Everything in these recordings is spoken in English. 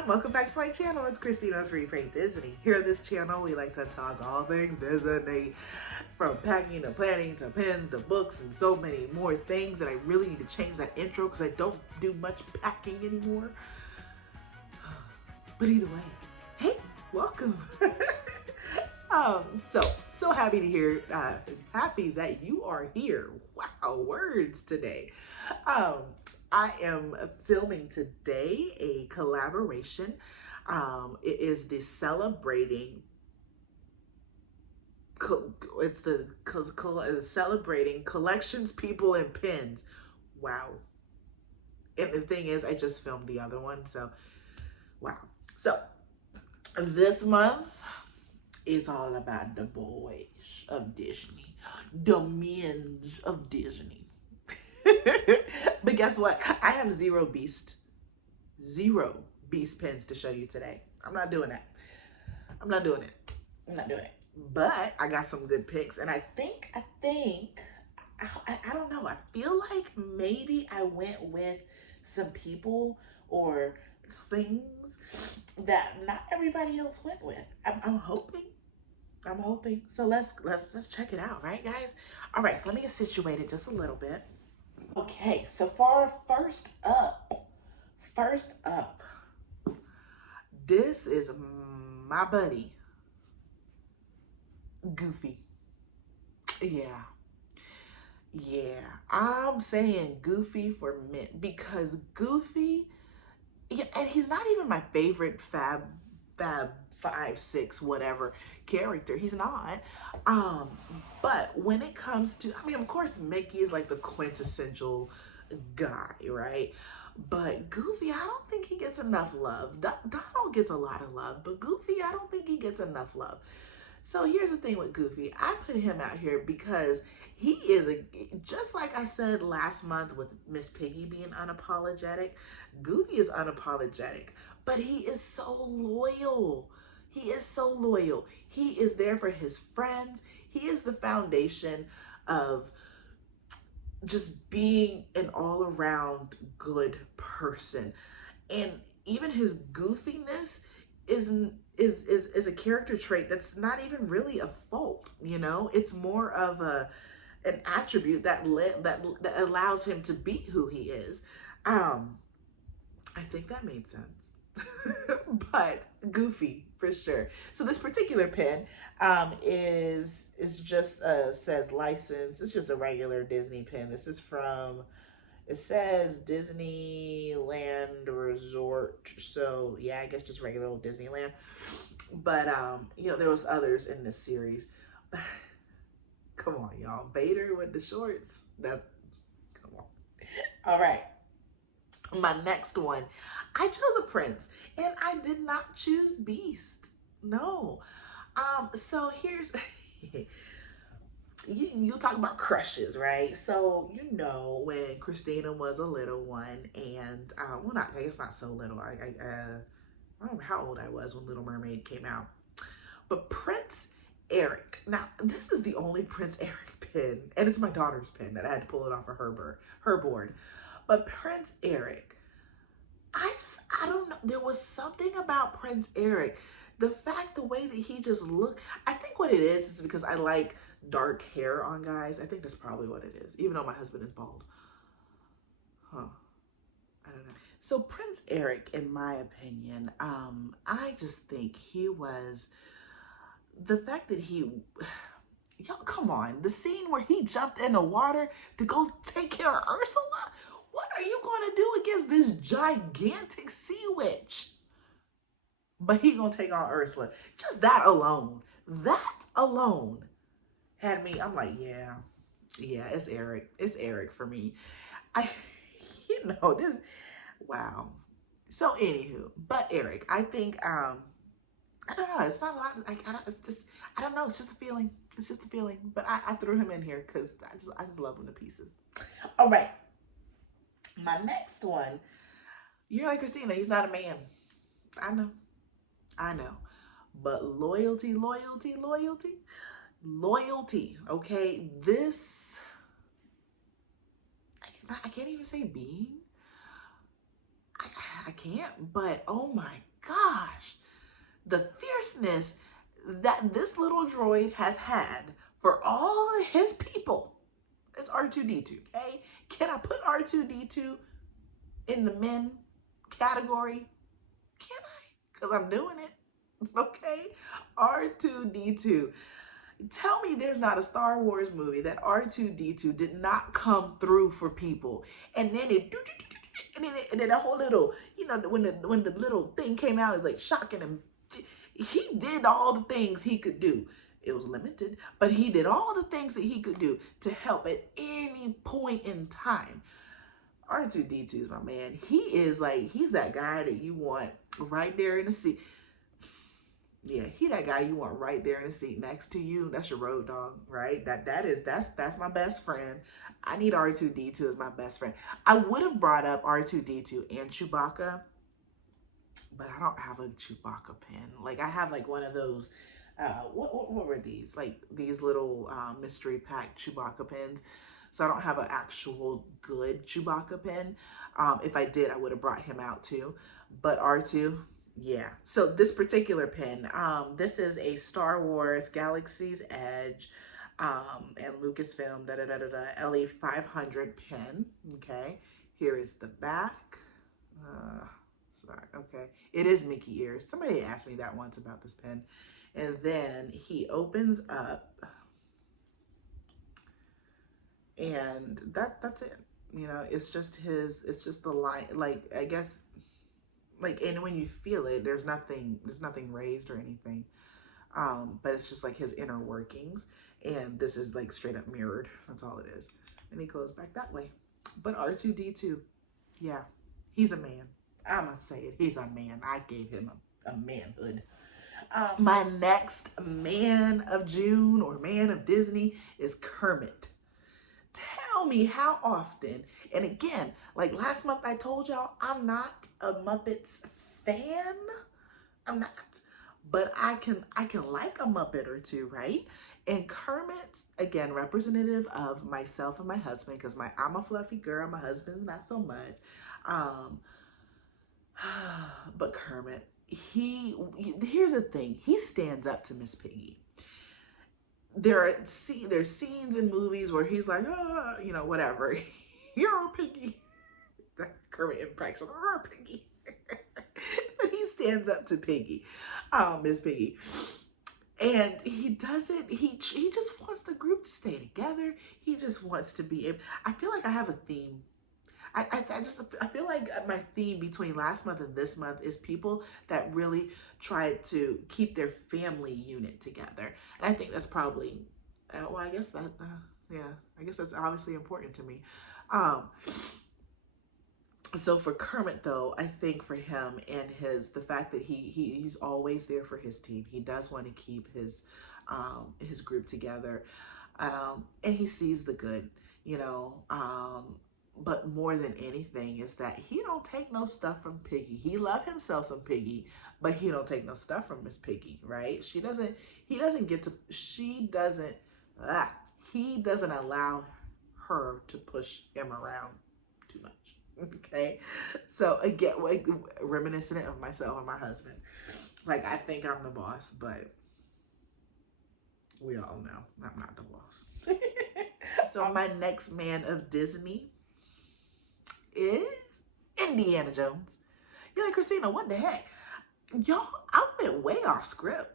everyone, welcome back to my channel. It's Christina's Read.Pray.Disney. Here on this channel, we like to talk all things Disney, from packing to planning to pens to books and so many more things. And I really need to change that intro because I don't do much packing anymore. But either way, hey, welcome. So happy to hear, happy that you are here. Wow, words today. I am filming today a collaboration. It is the celebrating collections, people, and pins. Wow. And the thing is, I just filmed the other one, so wow. So this month is all about the boys of Disney, the men of Disney. But guess what? I have zero beast pins to show you today. I'm not doing that. I'm not doing it. But I got some good picks, and I don't know. I feel like maybe I went with some people or things that not everybody else went with. I'm hoping. So let's check it out, right, guys? All right, so let me get situated just a little bit. Okay, so for first up, this is my buddy, Goofy. Yeah, I'm saying Goofy for men because Goofy, yeah, and he's not even my favorite Fab 5, 6, whatever character. He's not. But when it comes to, I mean, of course, Mickey is like the quintessential guy, right? But Goofy, I don't think he gets enough love. Donald gets a lot of love, but Goofy, I don't think he gets enough love. So here's the thing with Goofy. I put him out here because he is just like I said last month with Miss Piggy being unapologetic. Goofy is unapologetic, but he is so loyal. He is so loyal. He is there for his friends. He is the foundation of just being an all-around good person. And even his goofiness is a character trait that's not even really a fault, you know? It's more of an attribute that allows him to be who he is. I think that made sense. But Goofy for sure. So this particular pen is just says license. It's just a regular Disney pen. This is from, it says Disneyland Resort. So yeah, I guess just regular old Disneyland. But you know, there was others in this series. Come on, y'all. Vader with the shorts. Come on. All right. My next one, I chose a prince, and I did not choose Beast. No. So here's you talk about crushes, right? So you know when Christina was a little one, and well, not, I guess not so little. I remember how old I was when Little Mermaid came out. But Prince Eric. Now this is the only Prince Eric pin, and it's my daughter's pin that I had to pull it off of her board. But Prince Eric, I don't know. There was something about Prince Eric. The way that he just looked, I think what it is because I like dark hair on guys. I think that's probably what it is, even though my husband is bald. Huh. I don't know. So Prince Eric, in my opinion, I just think he was, the fact that he, yo, come on, the scene where he jumped in the water to go take care of Ursula. What are you going to do against this gigantic sea witch? But he going to take on Ursula. Just that alone had me, I'm like, yeah, it's Eric. It's Eric for me. This, wow. So anywho, but Eric, I think, I don't know. It's not a lot. I don't know. It's just a feeling. But I threw him in here because I just love him to pieces. All right. My next one, you're like, Christina, he's not a man. I know. But loyalty. Okay, this, I can't even say being. I can't, but oh my gosh, the fierceness that this little droid has had for all of his people. It's R2-D2, okay? Can I put R2-D2 in the men category? Can I? Because I'm doing it, okay? R2-D2. Tell me there's not a Star Wars movie that R2-D2 did not come through for people. And then and then a whole little, you know, when the little thing came out, it was like shocking him. He did all the things he could do. It was limited, but he did all the things that he could do to help at any point in time. R2-D2 is my man. He is like, he's that guy that you want right there in the seat. Yeah, he that guy you want right there in the seat next to you. That's your road dog, right? That's my best friend. I need R2-D2 as my best friend. I would have brought up R2-D2 and Chewbacca, but I don't have a Chewbacca pin. Like, I have like one of those, what were these? Like these little mystery pack Chewbacca pins. So I don't have an actual good Chewbacca pin. If I did, I would have brought him out too. But R2, yeah. So this particular pin, this is a Star Wars Galaxy's Edge and Lucasfilm LE 500 pin. Okay. Here is the back. Sorry. Okay. It is Mickey ears. Somebody asked me that once about this pen. And then he opens up and that's it. You know, it's just the line, like, I guess, like, and when you feel it, there's nothing raised or anything. But it's just like his inner workings. And this is like straight up mirrored. That's all it is. And he goes back that way. But R2-D2, yeah, he's a man. I must say it. He's a man. I gave him a manhood. My next man of June or man of Disney is Kermit. Tell me how often, and again, like last month I told y'all, I'm not a Muppets fan. I'm not. But I can like a Muppet or two, right? And Kermit, again, representative of myself and my husband, because I'm a fluffy girl, my husband's not so much. But Kermit, here's the thing, he stands up to Miss Piggy. There's scenes in movies where he's like, you know, whatever. You're Piggy. Kermit impression, Piggy. But he stands up to Piggy, Miss Piggy. And he doesn't, he just wants the group to stay together. He just wants to be, I feel like I have a theme. I feel like my theme between last month and this month is people that really try to keep their family unit together. And I think that's probably, well, I guess that, yeah, I guess that's obviously important to me. So for Kermit though, I think for him and the fact that he's always there for his team. He does want to keep his group together. And he sees the good, you know, but more than anything is that he don't take no stuff from Piggy. He love himself some Piggy, but he don't take no stuff from Miss Piggy, right? He doesn't allow her to push him around too much. Okay. So again, like, reminiscent of myself and my husband. Like, I think I'm the boss, but we all know I'm not the boss. So my next man of Disney is Indiana Jones. You're like, Christina, what the heck? Y'all, I went way off script.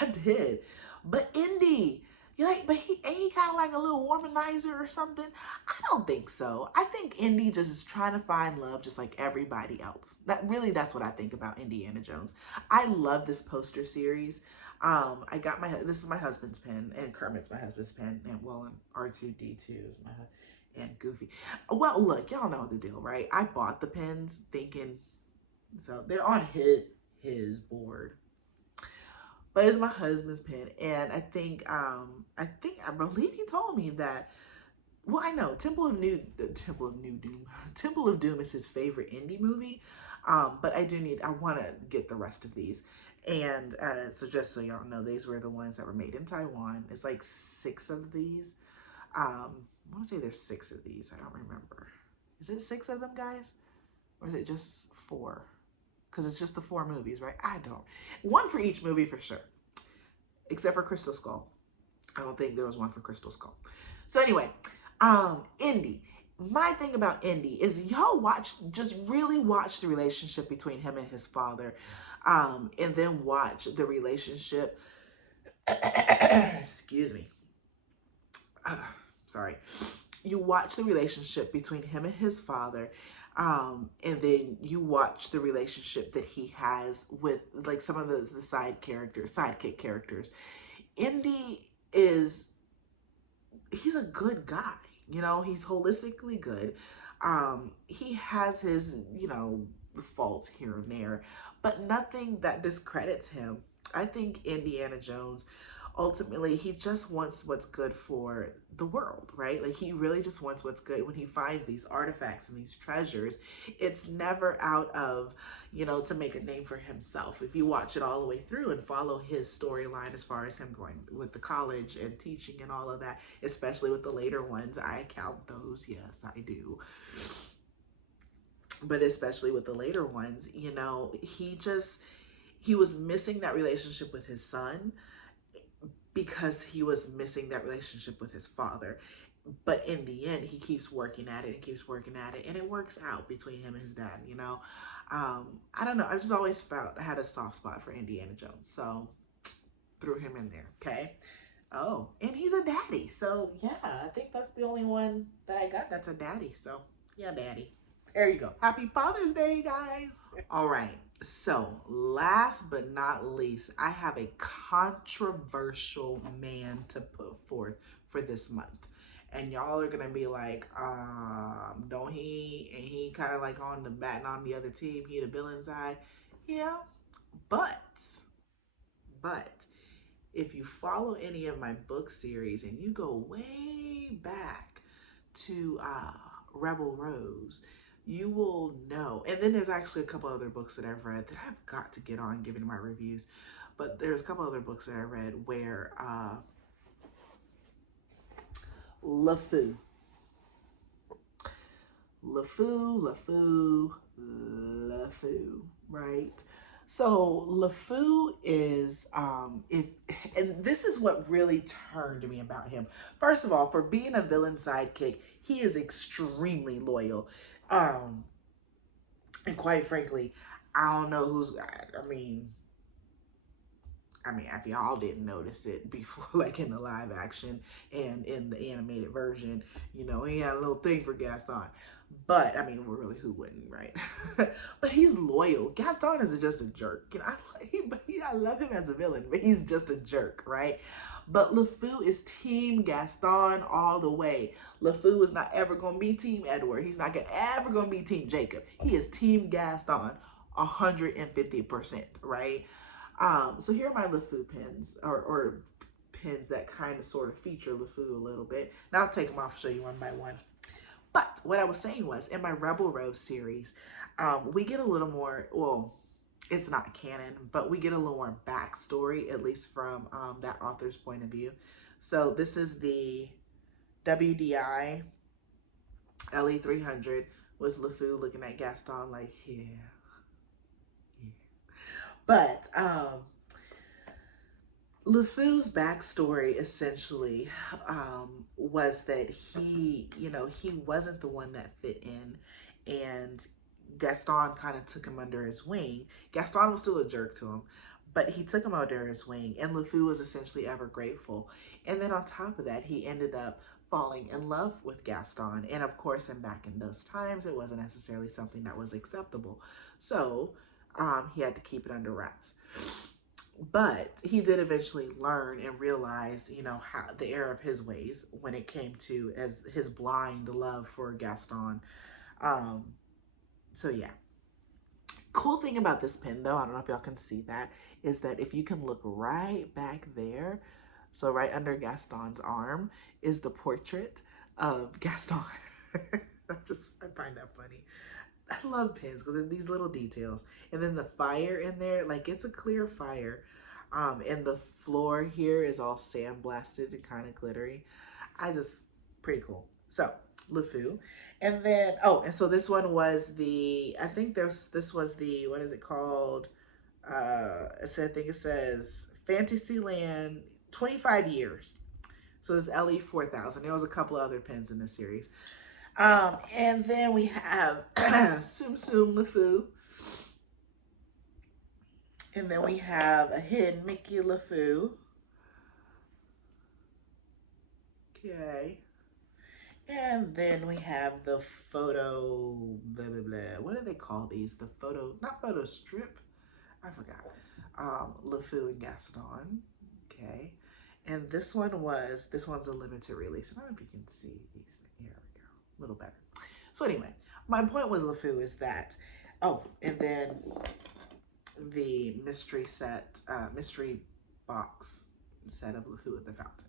I did. But Indy, you're like, but ain't he kind of like a little womanizer or something? I don't think so. I think Indy just is trying to find love just like everybody else. That's what I think about Indiana Jones. I love this poster series. I got this is my husband's pen, and Kermit's my husband's pen, and well, and R2-D2 is and Goofy. Well, look, y'all know the deal, right? I bought the pens thinking, so they're on his board. But it's my husband's pen, and I believe he told me that, well, I know Temple of Doom is his favorite indie movie. But I want to get the rest of these. And so just so y'all know, these were the ones that were made in Taiwan. It's like 6 of these. I want to say there's 6 of these. I don't remember. Is it 6 of them, guys? Or is it just 4? because it's just the 4 movies, right? I don't. One for each movie for sure, except for Crystal Skull. I don't think there was one for Crystal Skull. So anyway, Indy. My thing about Indy is y'all just really watch the relationship between him and his father, and then watch the relationship, excuse me, sorry. You watch the relationship between him and his father, and then you watch the relationship that he has with like some of the sidekick characters. Indy he's a good guy. He's holistically good. He has his, faults here and there, but nothing that discredits him. I think Indiana Jones, ultimately, he just wants what's good for the world, right? Like, he really just wants what's good. When he finds these artifacts and these treasures, it's never out of, to make a name for himself. If you watch it all the way through and follow his storyline as far as him going with the college and teaching and all of that, especially with the later ones, I count those, yes, I do. But especially with the later ones, he was missing that relationship with his son, because he was missing that relationship with his father. But in the end, he keeps working at it and keeps working at it, and it works out between him and his dad, I don't know. I've just always felt I had a soft spot for Indiana Jones, so threw him in there, okay? Oh, and he's a daddy, so yeah, I think that's the only one that I got that's a daddy, so yeah, daddy. There you go. Happy Father's Day, guys. All right. So last but not least, I have a controversial man to put forth for this month. And y'all are going to be like, don't he, and he kind of like on the batting on the other team, he the villain side. Yeah, but if you follow any of my book series and you go way back to Rebel Rose, you will know. And then there's actually a couple other books that I've read that I've got to get on giving my reviews. But there's a couple other books that I read where LeFou, right? So LeFou is, and this is what really turned me about him. First of all, for being a villain sidekick, he is extremely loyal. And quite frankly, I don't know I mean, if y'all didn't notice it before, like in the live action and in the animated version, he had a little thing for Gaston. But, really, who wouldn't, right? But he's loyal. Gaston is just a jerk. I love him as a villain, but he's just a jerk, right? But LeFou is Team Gaston all the way. LeFou is not ever going to be Team Edward. He's not ever going to be Team Jacob. He is Team Gaston 150%, right? So here are my LeFou pins, or pins that kind of sort of feature LeFou a little bit. Now I'll take them off, show you one by one. But what I was saying was, in my Rebel Rose series, we get a little more, well, it's not canon, but we get a little more backstory, at least from that author's point of view. So this is the WDI LE300 with LeFou looking at Gaston like, yeah. But LeFou's backstory essentially was that he wasn't the one that fit in, and Gaston kind of took him under his wing. Gaston was still a jerk to him, but he took him under his wing, and LeFou was essentially ever grateful. And then on top of that, he ended up falling in love with Gaston. And of course, and back in those times, it wasn't necessarily something that was acceptable. So he had to keep it under wraps. But he did eventually learn and realize, how the error of his ways when it came to as his blind love for Gaston. So yeah. Cool thing about this pin, though, I don't know if y'all can see that, is that if you can look right back there, so right under Gaston's arm is the portrait of Gaston. I find that funny. I love pins because of these little details. And then the fire in there, like it's a clear fire. And the floor here is all sandblasted and kind of glittery. Pretty cool. So LeFou. And then, oh, and so this one was the, I think this was the, what is it called? I think it says Fantasyland 25 years. So it's LE 4000. There was a couple of other pins in this series. And then we have Tsum Tsum LeFou. And then we have a hidden Mickey LeFou. Okay. And then we have the photo, blah, blah, blah. What do they call these? The photo, not photo strip. I forgot. LeFou and Gaston. Okay. And this one's a limited release. I don't know if you can see these. Here we go. A little better. So anyway, my point was LeFou is that, oh, and then the mystery box set of LeFou at the Fountain.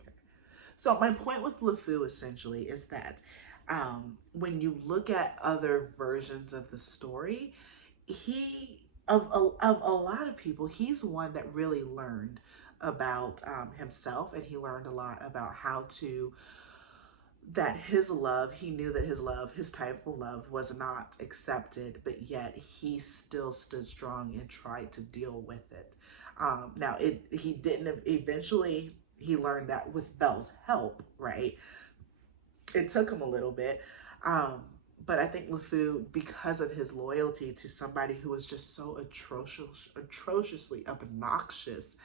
Okay. So my point with LeFou essentially is that when you look at other versions of the story, of a lot of people, he's one that really learned about himself, and he learned a lot about how to, that his love, he knew that his type of love was not accepted, but yet he still stood strong and tried to deal with it. Now, he didn't, eventually he learned that with Belle's help, right? It took him a little bit. But I think LeFou, because of his loyalty to somebody who was just so atrociously obnoxious,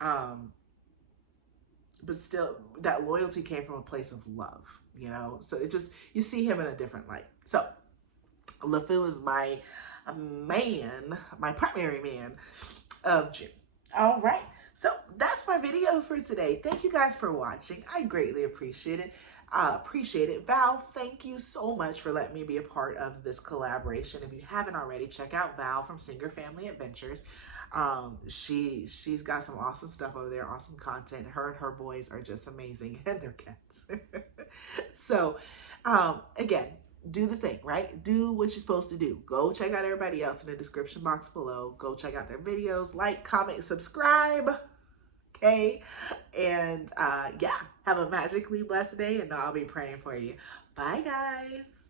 but still that loyalty came from a place of love, you know? So it just, you see him in a different light. So LeFou is my man, my primary man of June. All right. So that's my video for today. Thank you guys for watching. I greatly appreciate it. Val, thank you so much for letting me be a part of this collaboration. If you haven't already, check out Val from Singer Family Adventures. She's got some awesome stuff over there, awesome content. Her and her boys are just amazing, and their cats. So, again, do the thing, right? Do what you're supposed to do. Go check out everybody else in the description box below. Go check out their videos, like, comment, subscribe. Okay, and yeah, have a magically blessed day, and I'll be praying for you. Bye, guys.